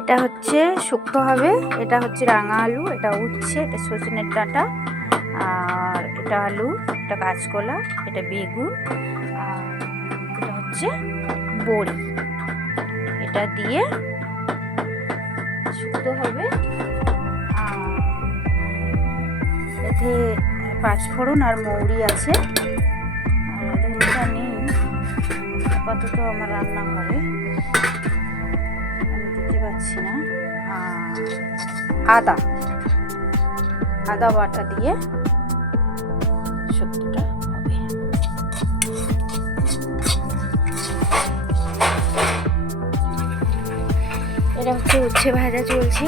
এটা হচ্ছে শুক্তো হবে, এটা হচ্ছে রাঙা আলু, এটা উচ্ছে, এটা সজনের ডাঁটা, আর এটা আলু, এটা কাঁচকলা, এটা বেগুন, আর এটা হচ্ছে বড়ি। এটা দিয়ে শুক্তো হবে। এতে পাঁচফোড়ন আর মৌরি আছে। আর ধনেটা নেই আপাতত আমার রান্নাঘরে, আমি দিতে পারছি না। আদা বাটা দিয়ে শুক্তোটা হবে। এটা হচ্ছে উচ্ছে ভাজা চলছে।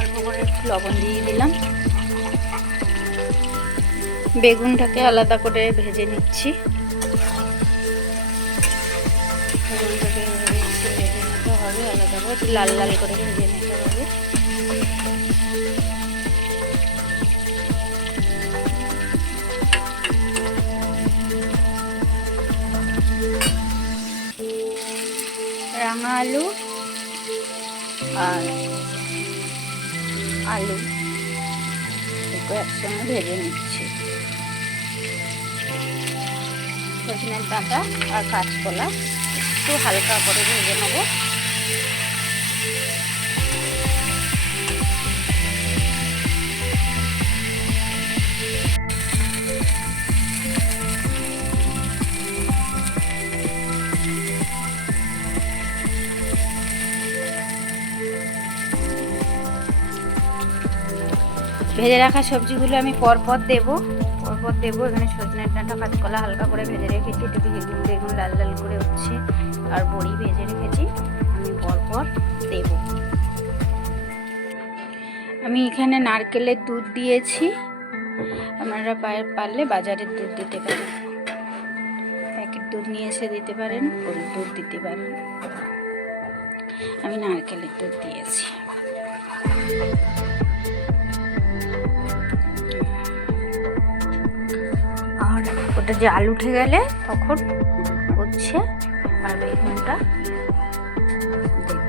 অল্প করে একটু লবণ দিয়ে দিলাম। বেগুনটাকে আলাদা করে ভেজে নিচ্ছি। বেগুনটাকে ভেজে নিতে হবে আলাদা করে, একটু লাল লাল করে ভেজে নিতে হবে। রাঙা আলু আর আলু দুটো একসঙ্গে ভেজে নিচ্ছি। সজনের ডাঁটা আর কাঁচকলা একটু হালকা করে ভেজে নেব। ভেজে রাখা সবজিগুলো আমি পরপর দেবো। এখানে সজনের ডাঁটা কাঁচকলা হালকা করে ভেজে রেখেছি, একটু বেগুন লাল লাল করে উচ্ছে আর বড়ি ভেজে রেখেছি, আমি পরপর দেব। আমি এখানে নারকেলের দুধ দিয়েছি, আপনারা পারলে বাজারের দুধ দিতে পারেন, প্যাকেট দুধ নিয়ে এসে দিতে পারেন, গরুর দুধ দিতে পারেন। আমি নারকেলের দুধ দিয়েছি। আর ওটা জাল উঠে গেলে তখন হচ্ছে আর বেগুনটা দেব।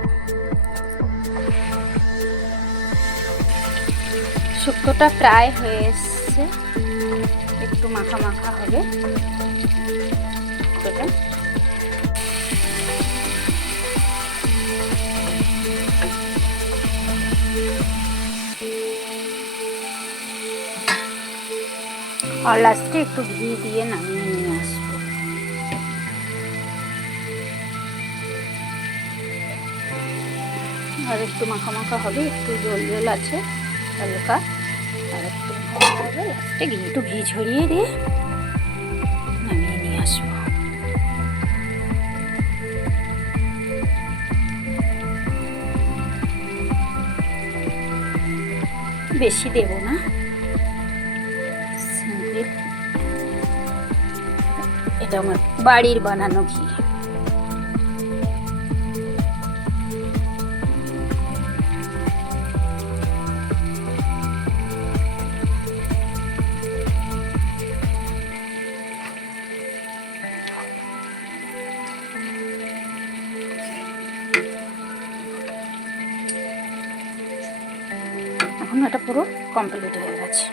শুক্তোটা প্রায় হয়ে এসছে, একটু মাখা মাখা হবে শুক্তোটা। আর লাস্টে একটু ঘি দিয়ে নামিয়ে নিয়ে আসবো। আর একটু মাখা মাখা হবে, একটু জল জল আছে হালকা, আর একটু ভালো হবে। লাস্টে একটু ঘি ছড়িয়ে দিয়ে নামিয়ে নিয়ে আসবো। বেশি দেব না, এটা আমার বাড়ির বানানো ঘি। এখন এটা পুরো কমপ্লিট হয়ে গেছে।